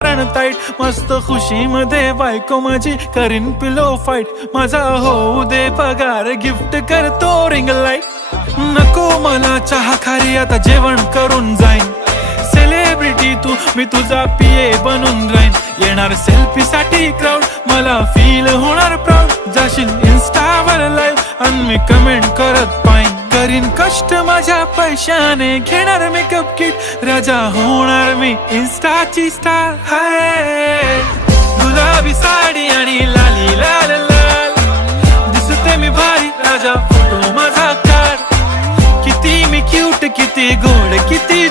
tight मस्त खुशी मध्ये बायको माझी करीन पिलो फाईट माझा होऊ दे पगार गिफ्ट करतो रिंग लाईट नको मला चहा खारी आता जेवण करून जाईन सेलिब्रिटी तू मी तुझा पिये बनून राहीन येणार सेल्फी साठी क्राऊड मला फील होणार प्राऊड जाशील इन्स्टावर लाईव्ह आणि मी कमेंट करत पाईन करीन कष्ट माझ्या पैशाने घेणार मेकअप किट राजा होणार मी इन्स्टाची स्टार हाय गुलाबी साडी आणि लाली लाल लाल दिसते मी भारी राजा फोटो माझा काढ किती मी क्यूट किती गोड किती